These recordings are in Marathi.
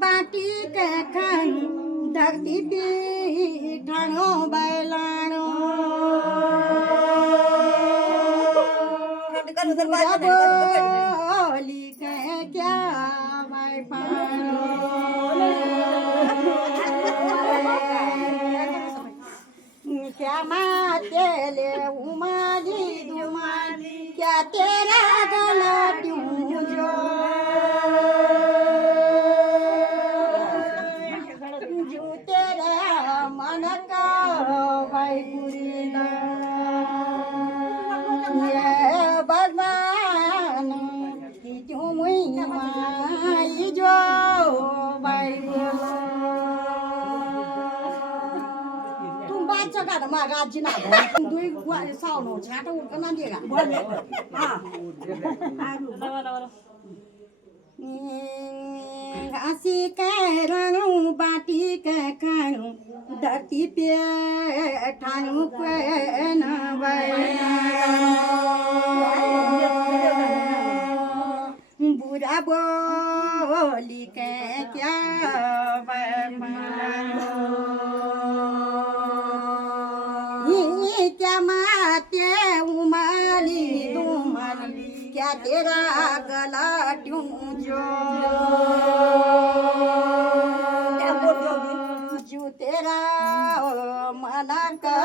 बाटी के खानु धरती पे ठाणो बैलाणो बोली के क्या भाई पाणो क्या माते ले उमाली दुमाली क्या तेरा गला ट्यूं जो तेरा मन का भाई पुरीना ये भगवान की क्यों मुई माई जो भाई तुम बात चका द मा गाजी ना दुई साउनो छाटो उकना दिएगा हां घाँसी के रंगू बाटी के खानु धरती पे ठानु कोई न बुरा बोली के क्या क्या माते उमाली दुमाली क्या तेरा गला ट्यूं जो तेरा मन का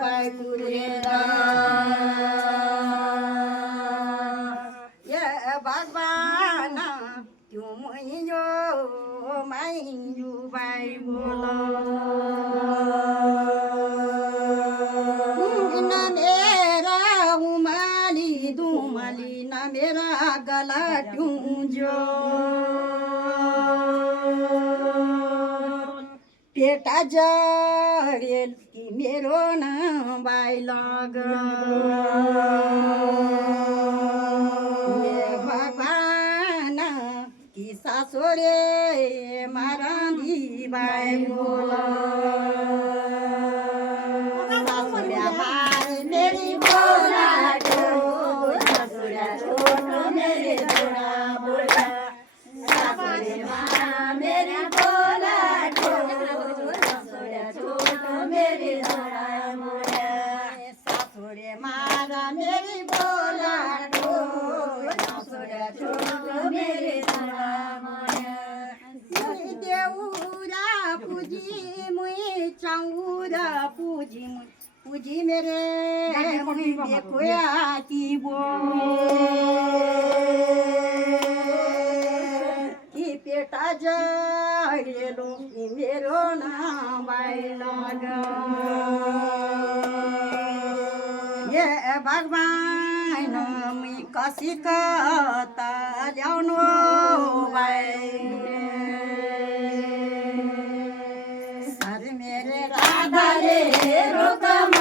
भाई पुरेरा ये भगवान क्यों मैयो मैयू भाई बोलो न मेरा उमाली दुमाली न मेरा गला ट्यूं जो पेटा जरेल कि मेरो न भाइ लग भगवान कि सासोरे मारांदी भाइ बोल सासोरे मार मेरी बोला सासोरे छोटो मेरे छोरा बोला सासोरे मार मेरी बोला मेरी धरा मोरा सासुरे मारा मेरी बोला सासुरे छोटो मेरी धरा मोरा देउरा पूजी मुई चाउरा पूजी मुई पूजी मेरे देखोया की बो की पेटा जरेलो मेरो नाम भाइ लग ये भगवान मी कसी कता ल्याउनु भाइ सर मेरे राधाले रोकम